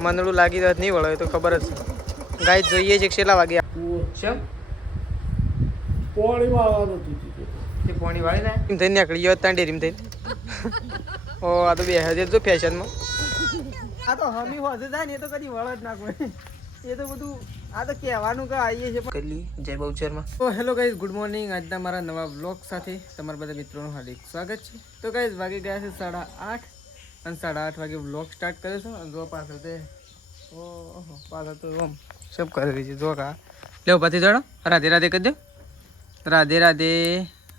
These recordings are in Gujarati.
મંદળું લાગી રહ્યું નહીં વળે તો ખબર જ છે ગાય જોઈએ છે કેટલા વાગે છે પોણી વાળવાનું તે પોણી વાળી ને એમ થઈને નીકળી ગયો ત્યાં ડેરીમાં થઈને ઓ આ તો 2000 જો ફેશનમાં આ તો હમી હોજે જાય ને એ તો કદી વળ જ ના કોઈ એ તો બધું આ તો કહેવાનું કે આવીએ છે કરી જય બહુચરમાં તો હેલો ગાઈઝ ગુડ મોર્નિંગ આજના મારા નવા વ્લોગ સાથે તમારા બધા મિત્રોનું હાર્દિક સ્વાગત છે તો ગાઈઝ વાગી ગયા છે 8:30 અને 8:30 વાગે વ્લોગ સ્ટાર્ટ કર્યો છે અને જો પાછળ તે ઓહો પાછળ તો ઓમ સબ કરી રહી છે જો કા લેવો પાછી જણો રાધે રાધે કહી દો રાધે રાધે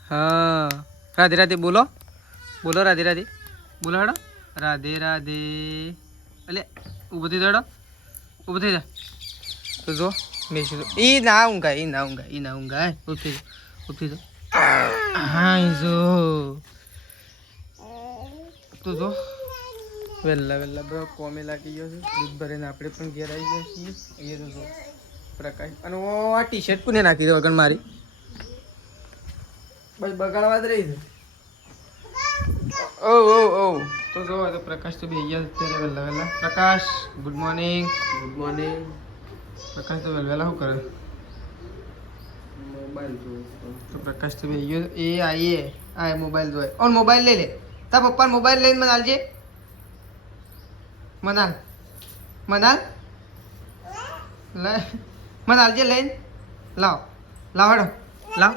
હા રાધે રાધે બોલો બોલો રાધે રાધે બોલો હેડો રાધે રાધે એટલે ઊભો થઈ જાડો ઊભો થઈ જા તો જો મેસી ઈ ના ઊંઘાય ઉઠી જો હા જો તો જો વહેલા બરો કોમે લાગી ગયો છે દૂધ ભરીને આપણે પણ ઘેર આવી ગયા છીએ અહીંયા તો જો પ્રકાશ અને ઓ આ ટી શર્ટ પુને નાખી દો વગર મારી બસ બગાડવા જ રહી છે ઓ તો જો તો પ્રકાશ તો બે ગયા અત્યારે વહેલા પ્રકાશ ગુડ મોર્નિંગ પ્રકાશ તો વહેલા શું કરે મોબાઈલ જોવે તો પ્રકાશ તો બે ગયો એ આઈએ આ મોબાઈલ જોવે ઓન મોબાઈલ લઈ લે તા પપ્પા મોબાઈલ લઈને મને આલજે મનાલ લે મને આલજે લઈને લાવ હેડો લાવ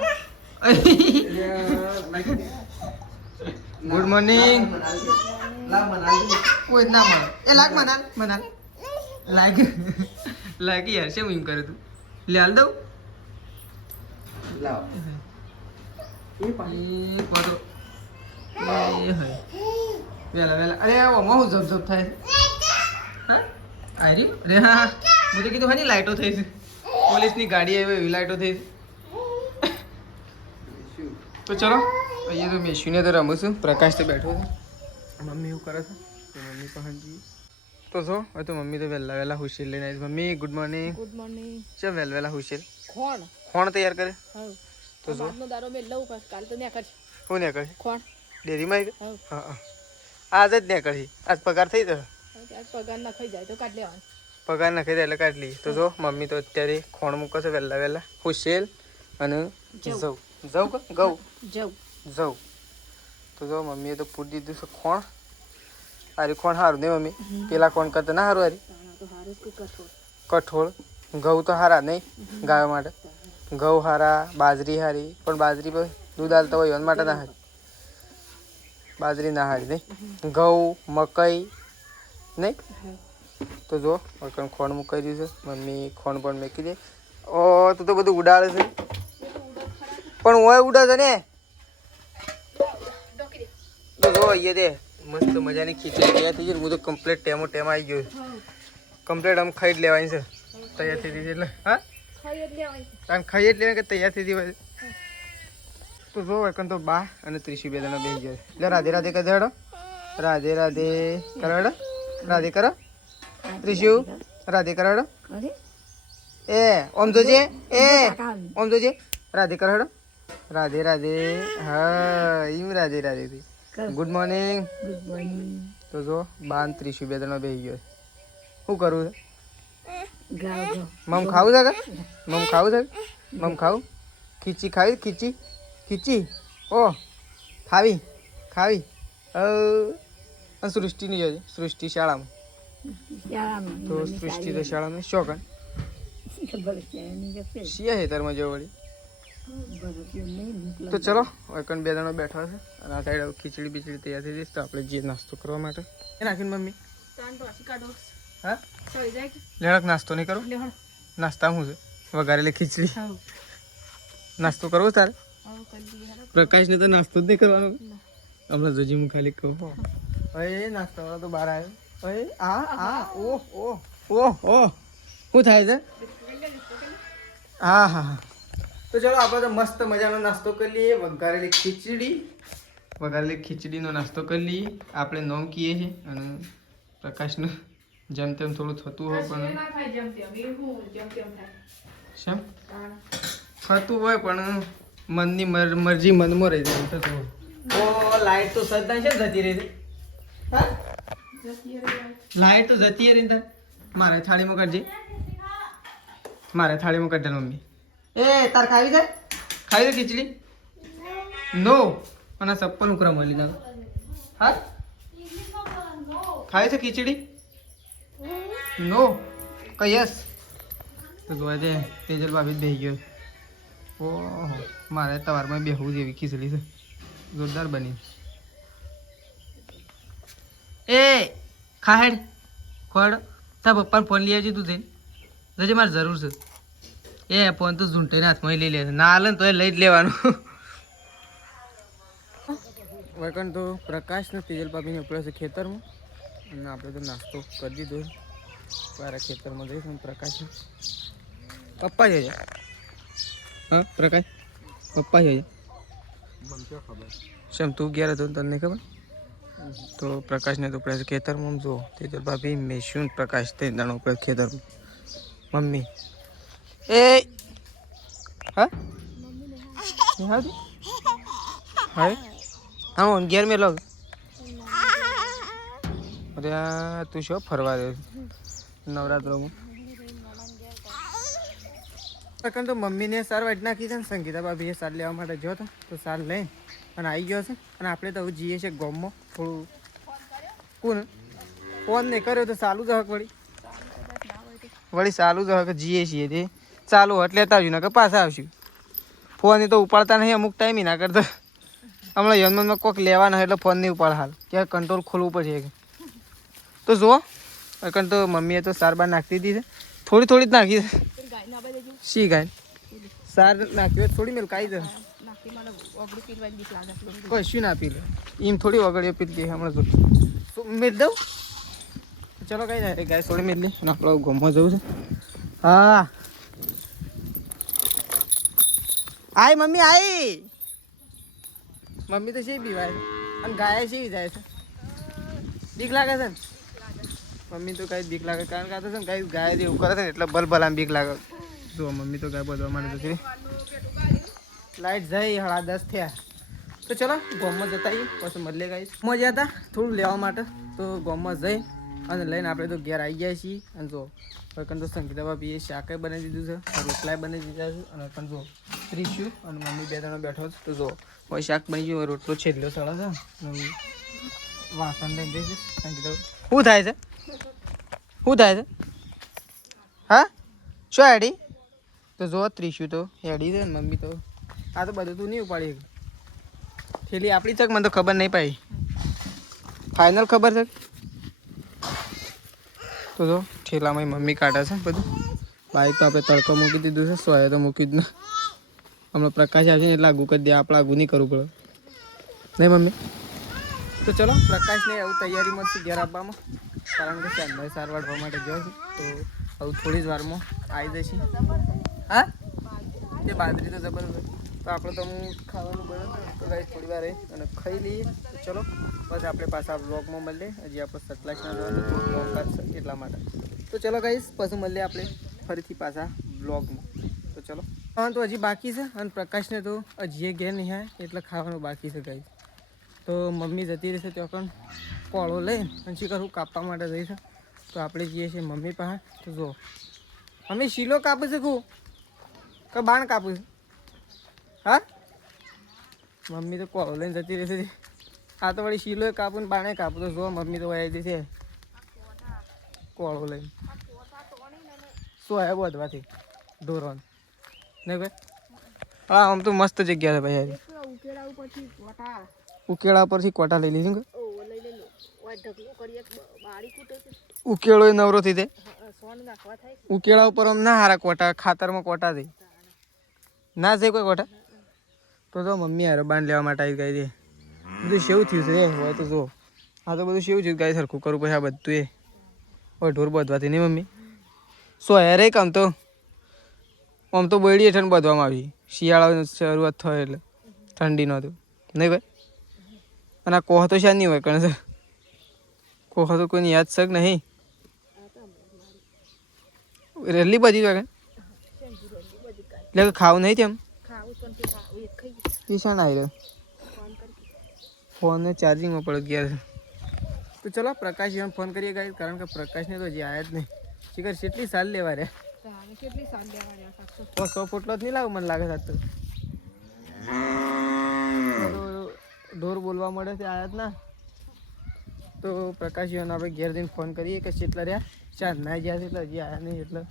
ગુડ મોર્નિંગ કોઈ ના મળે એ લાગ મનાલ લાગ યાર શેમ એમ કરે તું લે હાલ દઉં લાવ એ પાણી પડો એ હોય વેલા અરે ઓમાં હું જબ થાય હા આરી રે હા મેં તો કીધું હાની લાઈટો થઈ છે પોલીસની ગાડી આવી એવી લાઈટો થઈ છે તો ચલો અહીંયા તો મેશીને તો રમું છું પ્રકાશ તો બેઠો છે મમ્મી એવું કરે છે તો મમ્મી પણ જઈએ તો જો હવે તો મમ્મી તો વહેલા હુશેર લઈને આવી મમ્મી ગુડ મોર્નિંગ ચલ વહેલા હુશેર ખોણ તૈયાર કરે તો જો હું ને કરે ખોણ ડેરીમાં હા આજ જ ને કરી આજ પગાર થઈ જશે પગાર નખાઈ જાય એટલે કાઢી લઈએ તો જો મમ્મી તો અત્યારે ખોણ મૂકે છે વહેલા હુશેર અને જવ તો જો મમ્મીએ તો પૂરી દીધું છે ખોણ આરી ખોણ સારું નહીં મમ્મી પેલા ખોણ કરતા ના સારું કઠોળ ઘઉં તો સારા નહીં ગાયો માટે ઘઉં સારા બાજરી સારી પણ બાજરી પર દૂધ હાલતા હોય એના માટે ના સારી બાજરી ના સારી નહીં ઘઉં મકાઈ નહીં તો જો ખોણ મૂકાઈ દીધું છે મમ્મી ખોણ પણ મૂકી દે ઓ તું તો બધું ઉડાડે છે પણ ઓય ઉડે છે ને તો જો અહીંયા દે મસ્ત મજાની ખીચડી તૈયાર થઈ ગઈ હું તો કમ્પ્લીટ ટેમ આવી ગયો કમ્પ્લીટ આમ ખાઈ જ લેવાની છે તૈયાર થઈ ગઈ એટલે હા ખાઈ જ લેવાની કે તૈયાર થઈ ગઈ તો જો એકન તો બા અને ત્રીસી બે જણા બેસી જાય એટલે રાધે રાધે કહી દેડો રાધે કરો હેડો રાધે કરો ત્રીસી રાધે કરો હેડો એ ઓમ જોજે રાધે કરો હેડો રાધે હા એમ રાધે થી ગુડ મોર્નિંગ તો જો બા ને ત્રીસી બે જણા બેસી ગયો શું કરવું છે મમ ખાવું છે ખીચી ખાવી ખીચી ઓ ખાવી સૃષ્ટિની જોજે સૃષ્ટિ શાળામાં તો સૃષ્ટિ તો શાળામાં શોકન શિયા હેતરમાં જો વળી તો ચલો એકન બે જણા બેઠા છે અને આ સાઈડ ખીચડી બીચડી તૈયાર થઈ જઈશ તો આપણે જે નાસ્તો કરવા માટે એ નાખીને મમ્મી હા લેડક નાસ્તો નહીં કરો નાસ્તા શું છે વઘારેલી ખીચડી નાસ્તો કરવો તારે પ્રકાશને તો નાસ્તો જ નહીં કરવાનો હમણાં જોજી હું ખાલી કહું હવે નાસ્તો તો બહાર આવ્યો ઓહ શું થાય છે હા તો ચાલો આપણે તો મસ્ત મજાનો નાસ્તો કરી લઈએ વઘારેલી ખીચડીનો નાસ્તો કરી લઈએ આપણે નોમ કહીએ છીએ અને પ્રકાશનું જેમ તેમ થોડું થતું હોય પણ શેમ થતું હોય પણ મનની મરજી મનમાં રહી જાય થતું હોય ઓ લાઈટ તો સદા છે જતી રહી હા લાઈટ તો જતી રહી મારે થાળીમાં કરજે, મારે થાળીમાં કરી દે મમ્મી. એ તાર ખાવી છે? ખાવી છે ખીચડી? નો. અને સપ્પન ઉકરા મળી જાવ. હા ખાવી છે ખીચડી? નો કયસ તો જોવા દે. તેજલ ભાભી બેહી ગયો. ઓહો મારે તવારમાં બેહવું જેવી ખીચડી છે, જોરદાર બની. એ ખાહેડ ખોડ તાર પપ્પાને ફોન લઈ આવજે તું જઈને. જજે મારે જરૂર છે. એ ફોન તો ઝૂંટીને હાથમાં લઈ લે, ના હાલે ને તો એ લઈ જ લેવાનું. વળકણ તો પ્રકાશ ને તેજલ ભાભીને ઉપડે છે ખેતરમાં, અને આપણે તો નાસ્તો કરી દીધો. મારા ખેતરમાં જઈશું પ્રકાશ. પપ્પા જ હા પ્રકાશ પપ્પા જ શેમ તું ગયા હતો તને ખબર? તો પ્રકાશને તો ઉપડે છે ખેતરમાં. જો તેજલ ભાભી મેશું પ્રકાશ તે દાણો ઉપડે ખેતરમાં. મમ્મી એ હા હા હા ઘેર મેં લોગ. અરે તું શું ફરવા દે નવરાત્રોમાં? તો મમ્મીને સાર વાટ નાખી છે ને સંગીતા ભાભીએ સાર લેવા માટે જો તો સાર લઈને અને આવી ગયો છે. અને આપણે તો હવે જઈએ છીએ ગામમાં થોડું. કોણ ફોન નહીં કર્યો તો ચાલુ જ હક વળી ચાલુ જ હક જઈએ છીએ તે ચાલુ હટ લેતા આવ્યું ને કે પાછા આવશું. ફોન એ તો ઉપાડતા નહીં અમુક ટાઈમ ના કરતા. હમણાં યમનમાં કોઈક લેવાના એટલે ફોન નહીં ઉપાડ હાલ ક્યાં કંટ્રોલ ખોલવું પડશે. તો જુઓ કારણ તો મમ્મીએ તો સાર બાર નાખી દીધી છે, થોડી થોડી જ નાખી છે. શી ગાય સાર નાખ્યો થોડી મેલ કાઈ દે કશું ના પી લે એમ થોડી વગડીઓ પી ગઈ હમણાં મેળ દઉં. ચલો કઈ જાય ગાય થોડી મેળ લે અને આપણે ગમવા જવું છે. હા આય મમ્મી આય. મમ્મી તો શી બીવાય અને ગાય શી જાય છે? બીક લાગે છે ને મમ્મી તો કઈ બીક લાગે કારણ કે છે ને કઈ ગાય એવું કરે છે ને એટલે ભલભલામાં બીક લાગે. જો મમ્મી તો ગાય બધવા માટે તો લાઈટ જઈ 10:30 થયા. તો ચલો ગામમાં જતા આવીએ પછી મળીએ ગાઈસ. મજા હતા થોડું લેવા માટે તો ગામમાં જઈ અને લઈને આપણે તો ઘેર આવી ગયા છીએ. અને જો પણ તો સંગીતા ભાભીએ શાકે બનાવી દીધું છે, રોટલાએ બનાવી દીધા છે. અને પણ જો ત્રીસું અને મમ્મી બે જણા બેઠો છે. તો જો કોઈ શાક બની ગયું, રોટલો છેલ્લો સળા છે, વાસણ લઈને જઈશું. સંગીતા શું થાય છે? શું થાય છે? હા શું હેડી? તો જો ત્રીસું તો હેડી છે ને મમ્મી તો આ તો બધું તું નહીં ઉપાડી થેલી આપણી તક મને તો ખબર નહીં પાડી. ફાઇનલ ખબર છે તો જો ઠેલામાં મમ્મી કાઢે છે બધું. બાઈક તો આપણે તડકો મૂકી દીધું છે, સોય તો મૂકી જ ના. હમણાં પ્રકાશ આવશે ને એટલે આગું કરી દે, આપણે આગું નહીં કરવું પડે નહીં મમ્મી. તો ચલો પ્રકાશને એવું તૈયારીમાં છે ઘેર આપવામાં, કારણ કે ચાંદભાઈ સાર વાળવા માટે ગયો છે. તો હવે થોડી જ વારમાં આવી જશે. હા તે બાજરી તો જબરદસ્ત. તો આપણે તો હું ખાવાનું બને તો ગાઈસ થોડી વાર રહી અને ખાઈ લઈએ. તો ચલો બસ આપણે પાછા બ્લોગમાં મળીએ. હજી આપણે સતલાસના જવાનું થોડું બ્લોગ કાઢશે એટલા માટે. તો ચલો ગાઈસ પછી મળીએ આપણે ફરીથી પાછા બ્લોગમાં. તો ચલો હા તો હજી બાકી છે અને પ્રકાશને તો હજી ઘેર નહીં આવે એટલે ખાવાનું બાકી છે ગાઈસ. તો મમ્મી જતી રહેશે ત્યાં પણ કોળો લઈને અને શી કરું કાપવા માટે જઈશે. તો આપણે જઈએ છીએ મમ્મી પાસે. તો જો અમે શીલો કાપે છે કહું કે બાણ કાપું છે? હા મમ્મી તો કોળો લઈને જતી રહેશે. આ તો વળી શીલો કાપું ને બાણે કાપું. તો જો મમ્મી તો વહી જશે કોળો લઈને. શું હે બધવાથી ધોરણ નહીં ભાઈ? હા આમ તો મસ્ત જગ્યા છે ભાઈ. ઉકેળા પરથી કોટા લઈ લીધી. ઉકેળો નવરો થઈ જાય. ઉકેળા ઉપર આમ ના હારા કોટા, ખાતરમાં કોટા થઈ ના છે કોઈ કોટા. તો જો મમ્મી હારે બાંધ લેવા માટે આવી ગઈ છે. બધું શેવું થયું છે હોય તો જો આ તો બધું શેવું થયું ગાય સરખું કરવું પછી આ બધું એ હોય ઢોર બધવાથી નહીં મમ્મી. સો હેરે કામ તો આમ તો બળી હેઠળ બધવામાં આવી. શિયાળાની શરૂઆત થાય એટલે ઠંડીનો તો નહીં ભાઈ. અને આ કોહ તો શા નહીં હોય કણ છે? કોહ તો કોઈની યાદ શક નહીં રેલી બધી વાગે એટલે ખાવું નહીં તેમ પીસા ના આવ્યો ફોન ચાર્જિંગમાં પડે ગયા છે. તો ચલો પ્રકાશ ફોન કરીએ ગાઈસ, કારણ કે પ્રકાશને તો હજી આવ્યા જ નહીં. શિખર કેટલી સાલ લેવા રે કેટલી સાલ લેવા રહ્યા 100 ફૂટલો જ નહીં લાવ મને લાગે સાત તો ઢોર બોલવા મળે છે આયા જ ના તો પ્રકાશીઓને આપણે ઘેર જઈને ફોન કરીએ કે કેટલા રહ્યા ચાંદ ના ગયા છે એટલે હજી આવ્યા નહીં એટલે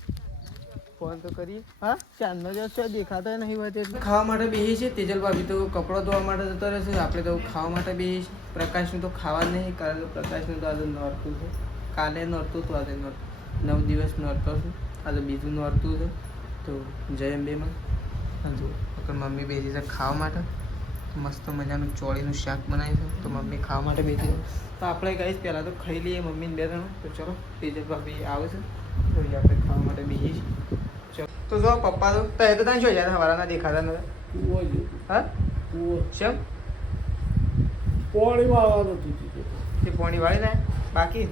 ફોન તો કરીએ હા ચાંદનો દિવસ છે દેખાતા નહીં હોય એટલે ખાવા માટે બેસી છે તેજલ ભાભી તો કપડો ધોવા માટે જતો રહેશે આપણે તો ખાવા માટે બેસી છે પ્રકાશનું તો ખાવા નહીં કારણ કે પ્રકાશનું તો આજે નોરતું છે કાલે નોરતું હતું આજે 9 દિવસ નોરતો છું આજે બીજું નોરતું છે તો જય અંબેમાં જો મમ્મી બેસી છે ખાવા માટે મસ્ત મજાનું ચોળીનું શાક બનાવ્યું છે તો મમ્મી ખાવા માટે બેસી છે તો આપણે કહીશ પહેલાં તો ખાઈ લઈએ મમ્મીને 2 જણ તો ચલો તેજલ ભાભી આવે છે તો આપણે ખાવા માટે બેસીએ છીએ ચલો તો જો પપ્પા તો એ તો ત્યાં શું જાય હવાના દેખાતા નતા હા શેમ પોણી વાળવાનું તે પોણી વાળી ને બાકી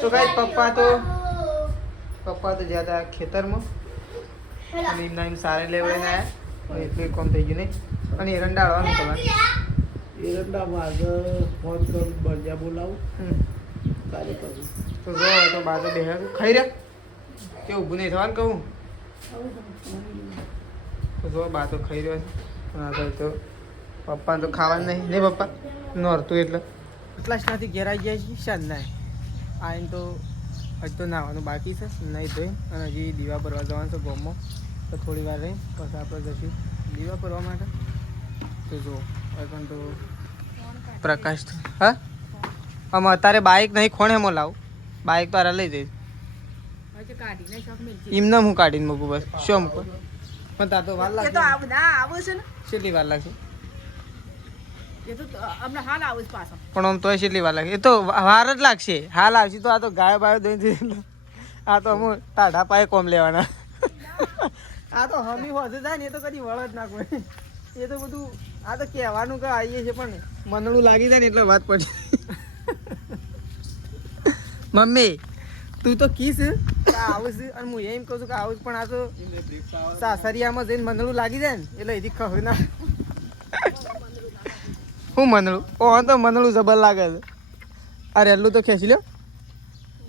તો કઈ પપ્પા તો ગયા હતા ખેતરમાં અને એમના એમ સારે લેવાઈને આવ્યા એટલું કામ થઈ ગયું નહીં અને એરંડા આવવાનું તમારે એરંડામાં ફોન કરું બળજા બોલાવું તારે કરું તો જો તો બાજુ બે ખાઈ રહ્યા કે ઊભું નહીં થવાનું કહું તો જો બા તો ખાઈ રહ્યો છે હા તો પપ્પાને તો ખાવાનું નહીં પપ્પા નોરતું એટલે એટલા જ ઘેર આવી જાય છે સાંજના આવીને તો હજી તો નાહવાનું બાકી છે નહીં ધોઈ અને હજી દીવા ભરવા જવાનું છે ગોમમાં તો થોડી વાર રહી પછી આપણે જશું દીવા ભરવા માટે તો જો પણ તો પ્રકાશ હા આમાં અત્યારે બાઇક નહીં ખોણે એમાં લાવું બાઇક તારા લઈ જઈશ એમને હું કાઢીને મૂકું બસ શું મૂકું પણ તાર તો વાર લાગશે કેટલી વાર લાગશે પણ આમ તો કેટલી વાર લાગે એ તો વાર જ લાગશે હાલ આવશે તો આ તો ગાય બાયો દઈ આ તો અમુક ટાઢા પાયે કોમ લેવાના આ તો હમી હોશે જાય ને એ તો કદી વળ જ ના કોઈ એ તો બધું આ તો કહેવાનું કે આવીએ છે પણ મનડું લાગી જાય ને એટલે વાત પડી મમ્મી તું તો કીશ આવું છું અને હું એમ કહું છું કે આવું પણ આ તો સાસરિયામાં જઈને મનડું લાગી જાય ને એટલે એથી ખબર ના હું મનડું ઓહ તો મનડું જબર લાગે છે અરે એટલું તો ખેંચી લ્યો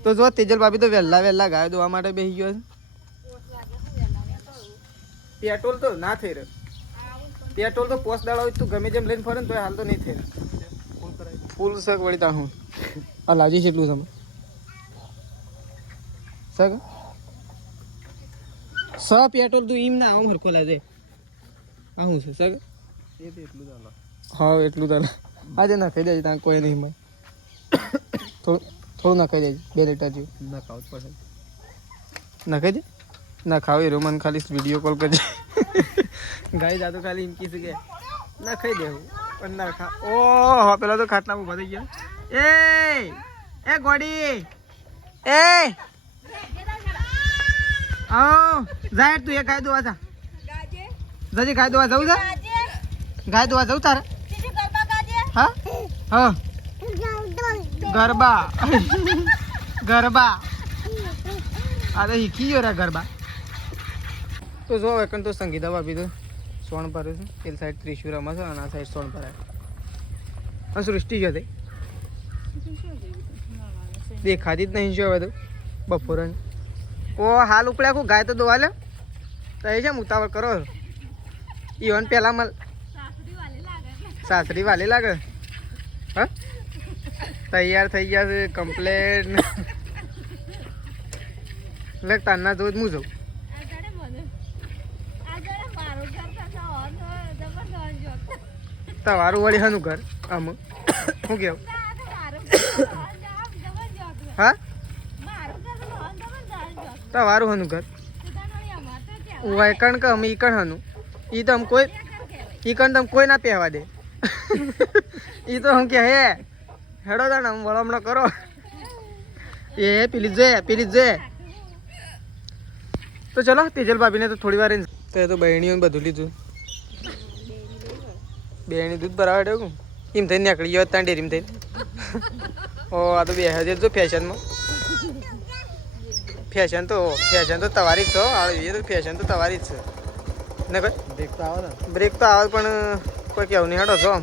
તો જો તેજલ ભાભી તો વહેલા ગાય દોવા માટે બેસી ગયો છે પેટ્રોલ તો ના થઈ રહ્યો પેટ્રોલ તો પોસ્ટ દાડો તું ગમે જેમ લઈને ફરે ને તો હાલ તો નહીં થઈ રહ્યો ફૂલ શક વળી તા હું આ લાજી છે એટલું તમે શક પેટ્રોલ તું એમ ના આમ હરખો લાગે આ શું છે શક હા એટલું તો આજે નાખી દેજે ત્યાં કોઈ નહીં મળે થોડું નાખી દેજે 2 લીટર જેવું નાખાવું પડે નાખી દે ના ખાવ એ રોમન ખાલી વિડીયો કોલ કરજે ગાય જાતો ખાલી એમ કીધું કે ના ખાઈ દેવું પણ ના ખા ઓહો પેલા તો ખાટલામાં ઉભા થઈ ગયા એ ગોડી એ આવ જાય તું એ ગાય દોવા જા જજે ગાય દોવા જવું છે ગાય દોવા જવું તારે હા હા ગરબા ગરબા આ તો શીખી ગયો રે ગરબા તો જો એકન તો સંગીતા ભાભી તો સોણ ભરે છે પેલી સાઈડ ત્રિશુર રમે છે અને આ સાઈડ સોણ ભરાય અને સૃષ્ટિ જો તે દેખાતી જ નહીં શું હવે તો બપોરે ઓ હાલ ઉપડ્યા કો ગાય તો દોવા લે તો એ છે ઉતાવળ કરો ઈવન પેલા મલ સાસરી વાલી લાગે હા તૈયાર થઈ ગયા છે કમ્પ્લેટ લગ તારના જોત હું જાઉં તમારું વળી હાનું ઘર આમ શું કેવું હા તમારું હાનું ઘર વાયકણ કે અમે ઈકણ હાનું ઈ તો કોઈ ઈકણ તો કોઈ ના પહેવા દે ઈ તો હમ કે હે હેડો તા ને વળમણો કરો એ પેલી જોઈએ તો ચલો તેજલ ભાભીને તો થોડી વાર તો એ તો બહેણીઓ બધું લીધું બેણી દૂધ ભરાવા દેવું એમ થઈને નીકળી ગયો ત્યાં ડેરીમાં થઈને ઓ આ તો 2000 જો ફેશન તો તમારી જ છો એ તો ફેશન તો તમારી જ છે ને કોઈ બ્રેક તો આવે પણ કોઈ કેવું નહીં હેડો છો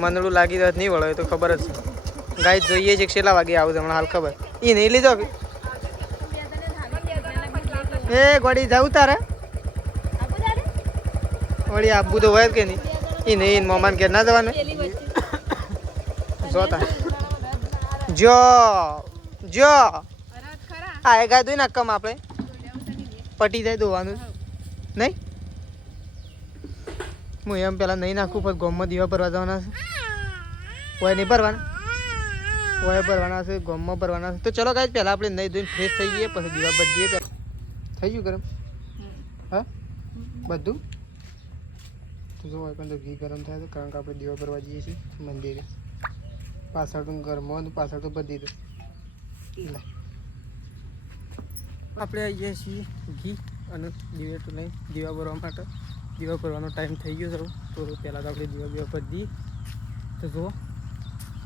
મનડું લાગી રહ્યો નહીં વળો એ તો ખબર જ છે ગાય જોઈએ છે કેટલા વાગે આવું હમણાં હાલ ખબર એ નહીં લીધો એ ગોડી જાઉં તારે વળી આબુ તો હોય જ કે નહીં એ નહીં મમાન ઘેર ના જવાનું જો તા જો જો આ એ ગાય દોઈ નાખમ આપણે પટી જાય દોવાનું નહીં હું એમ પેલા નહીં નાખું પણ ગોમમાં દીવા ભરવા જવાના છે હોય નહીં ભરવાના હોય ભરવાના છે ગોમમાં ભરવાના છે તો ચલો ગાય પહેલાં આપણે નહીં ધોઈને ફ્રેશ થઈ જઈએ પછી દીવા બદલીએ થઈ ગયું ગરમ હા બધું તો જો તો ઘી ગરમ થાય તો કારણ કે આપણે દીવા ભરવા જઈએ છીએ મંદિરે પાછળ તો ઘરમાં પાછળ તો બધી દઉં આપણે આવીએ છીએ ઘી અને દીવેટું લઈ દીવા ભરવા માટે દીવા ભરવાનો ટાઈમ થઈ ગયો સર તો પહેલાં તો આપણે દીવા બધી તો જુઓ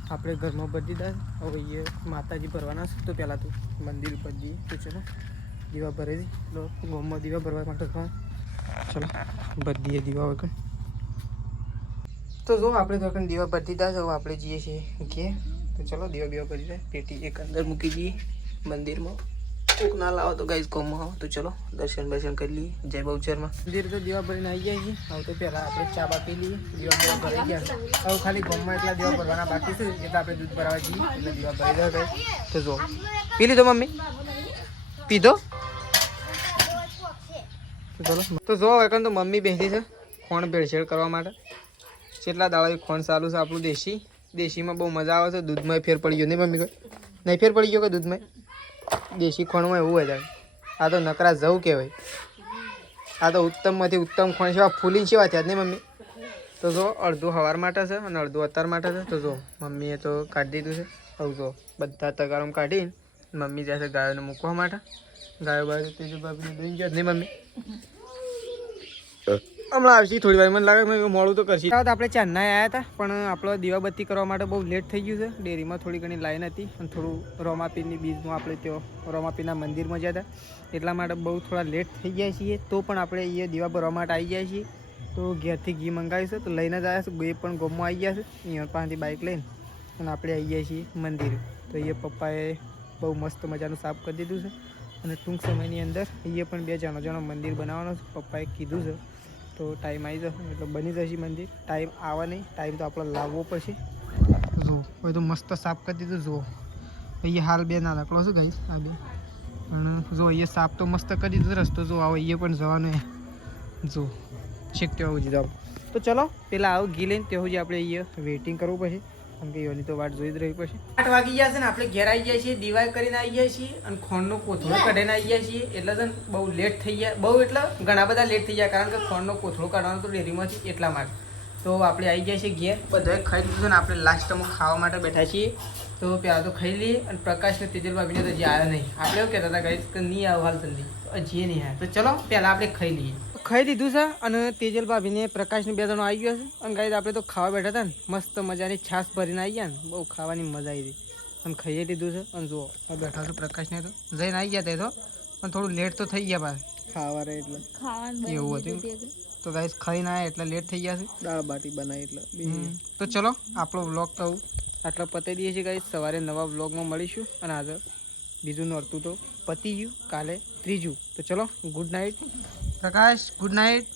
આપણે ઘરમાં બધી દા હવે એ માતાજી ભરવાના છે તો પહેલાં તો મંદિર બધી તો ચલો દીવા ભરી દી તો ગામમાં દીવા ભરવા માટે ચલો બધી દીવા વગર તો જો આપણે તો દીવા ભરતી દા હવે આપણે જઈએ છીએ કે તો ચલો દીવા ભરી જાય પેટી એક અંદર મૂકી દઈએ મંદિરમાં કોક ના લાવો તો ગાઈઝ કોમમાં આવો તો ચલો દર્શન કરી લઈએ જય બહુચરમાં મંદિર તો દીવા ભરીને આવી જાય છે હવે તો પહેલાં આપણે ચા બાપી લઈએ દીવા ભરાઈ ગયા હવે ખાલી ગામમાં એટલા દીવા ભરવાના બાકી છે એટલે આપણે દૂધ ભરાવા જઈએ એટલે દીવા ભરી દો ગાઈઝ તો જો પી લીધો મમ્મી પીધો તો ચલો તો જો હવે તો મમ્મી બેસી છે ખોણ ભેળસેળ કરવા માટે કેટલા દાડા ખોણ ચાલુ છે આપણું દેશીમાં બહુ મજા આવે છે દૂધમાં ફેર પડી ગયો નહીં મમ્મી કોઈ નહીં ફેર પડી ગયો કે દૂધમાં દેશી ખોણમાં એવું હોય જાય આ તો નકરા જવું કહેવાય આ તો ઉત્તમમાંથી ઉત્તમ ખોણ છે ફૂલી છે વાત નહીં મમ્મી તો જો અડધું સવાર માટે છે અને અડધું અત્યાર માટે છે તો જો મમ્મીએ તો કાઢી દીધું છે હવે જો બધા તગારમાં કાઢીને મમ્મી જશે ગાયોને મૂકવા માટે ગાયો બાયો ત્રીજું બાપીને દોઈ ગયો નહીં મમ્મી હમણાં આવશે થોડી વાર મને લાગે મોડું તો કરશે આપણે ચાંદના આવ્યા હતા પણ આપણો દીવાબત્તી કરવા માટે બહુ લેટ થઈ ગયું છે ડેરીમાં થોડી ઘણી લાઈન હતી અને થોડું રોમાપીરની બીજમાં આપણે ત્યાં રોમાપીરના મંદિરમાં ગયા હતા એટલા માટે બહુ થોડા લેટ થઈ ગયા છીએ તો પણ આપણે એ દીવા ભરવા માટે આવી ગયા છીએ તો ઘેરથી ઘી મંગાવીશું તો લઈને જ આવ્યા છે બે પણ ગોમમાં આવી ગયા છે અહીંયા પાસેથી બાઇક લઈને અને આપણે આવી ગયા છીએ મંદિર તો એ પપ્પાએ બહુ મસ્ત મજાનું સાફ કરી દીધું છે અને ટૂંક સમયની અંદર એ પણ બે જણો મંદિર બનાવવાનું છે પપ્પાએ કીધું છે તો ટાઈમ આવી જશે એટલે બની જશે મંદિર ટાઈમ આવે નહીં ટાઈમ તો આપણે લાવવો પડશે જુઓ હવે તો મસ્ત સાફ કરી દીધું જુઓ અહીંયા હાલ બે ના લાકડો છે ગાઈસ આ બે પણ જો અહીંયા સાફ તો મસ્ત કરી દીધું રસ્તો જો આવો અહીંયા પણ જવાનું જો છેક ત્યાં સુધી જાઓ તો ચલો પેલા આવો ઘી લઈને ત્યાં સુધી આપણે અહીંયા વેઇટિંગ કરવું પડશે કારણ કે એની તો વાટ જોઈ જ રહી પડશે 8 વાગી ગયા છે ને આપણે ઘેર આવી ગયા છીએ દિવાળ કરીને આવી ગયા છીએ અને ખોણનો કોથળો કાઢીને આવી ગયા છીએ એટલે છે ને બહુ લેટ થઈ ગયા બહુ એટલે ઘણા બધા લેટ થઈ ગયા કારણ કે ખોણનો કોથળો કાઢવાનો તો ડેરીમાંથી એટલા માટે તો આપણે આવી ગયા છીએ ઘેર બધાએ ખાઈ લીધું છે ને આપણે લાસ્ટમાં ખાવા માટે બેઠા છીએ તો પહેલાં તો ખાઈ લઈએ અને પ્રકાશને તેજલ ભાભીને તો હજી આવ્યા નહીં આપણે એવું કહેતા હતા ગાઈસ કે નહીં આવ હાલ જલ્દી હજી નહીં આવ્યા તો ચલો પહેલાં આપણે ખાઈ લઈએ ખાઈ લીધું છે અને તેજલ ભાભીને પ્રકાશને બે જણો આવી ગયા છે અને ગાઈસ આપણે તો ખાવા બેઠા હતા ને મસ્ત મજાની છાશ ભરીને આવી ગયા ને બહુ ખાવાની મજા આવી હતી અને ખાઈએ લીધું છે અને જુઓ આ બેઠા છે પ્રકાશને તો જઈને આવી ગયા તે તો પણ થોડું લેટ તો થઈ ગયા પાછા ખાવા રહે એટલે એવું હતું તો ગાઈસ ખાઈને આવ્યા એટલે લેટ થઈ ગયા છે દાળ બાટી બનાવી એટલે તો ચલો આપણો વ્લોગ તો આટલા પતાવી દઈએ છીએ ગાઈસ સવારે નવા વ્લોગમાં મળીશું અને આજે બીજું નોરતું તો પતી ગયું કાલે ત્રીજું તો ચલો ગુડ નાઇટ પ્રકાશ ગુડ નાઇટ